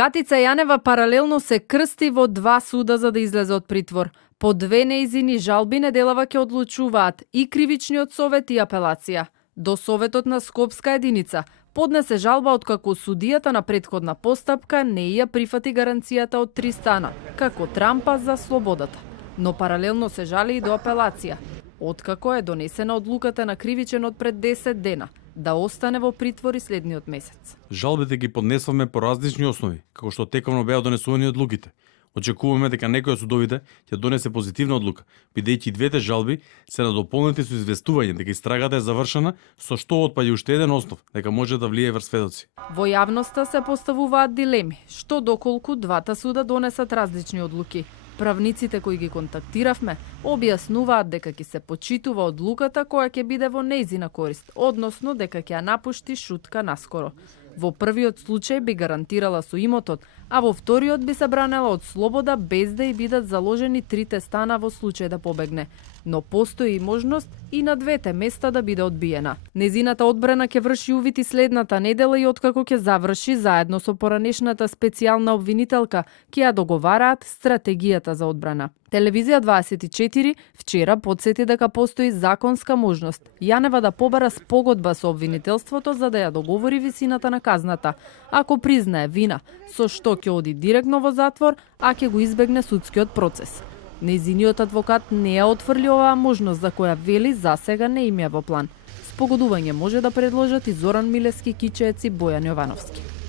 Катица Јанева паралелно се крсти во 2 суда за да излезе од притвор. По 2 неизини жалби неделава ќе одлучуваат и кривичниот совет и апелација. До Советот на Скопска единица поднесе жалба откако судијата на претходна постапка не ја прифати гаранцијата од 3 стана, како трампа за слободата. Но паралелно се жали и до апелација, откако е донесена одлуката на кривичен пред 10 дена, да остане во притвор и следниот месец. Жалбите ги поднесовме по различни основи, како што тековно беа донесувани одлуките. Очекуваме дека некој од судовите ќе донесе позитивна одлука, бидејќи двете жалби се надополнети со известување дека истрагата е завршена, со што отпаѓа уште еден основ дека може да влие врз сведоци. Во јавноста се поставуваат дилеми, што доколку двата суда донесат различни одлуки. Правниците кои ги контактиравме објаснуваат дека ќе се почитува одлуката која ќе биде во нејзина корист, односно дека ќе ја напушти Шутка наскоро. Во првиот случај би гарантирала со имотот, а во вториот би се бранела од слобода без да й бидат заложени 3 стана во случај да побегне. Но постои и можност и на двете места да биде одбиена. Незината одбрана ќе врши увид и следната недела и откако ќе заврши заедно со поранешната специјална обвинителка, ќе ја договараат стратегијата за одбрана. Телевизија 24 вчера подсети дека постои законска можност Јанева да побара спогодба со обвинителството за да ја договори висината на казната, ако признае вина, со што ќе оди директно во затвор, а ќе го избегне судскиот процес. Нејзиниот адвокат не ја отфрли оваа можност за која вели засега не им е во план. Спогодување може да предложат и Зоран Милевски, Кичеец и Бојан Јовановски.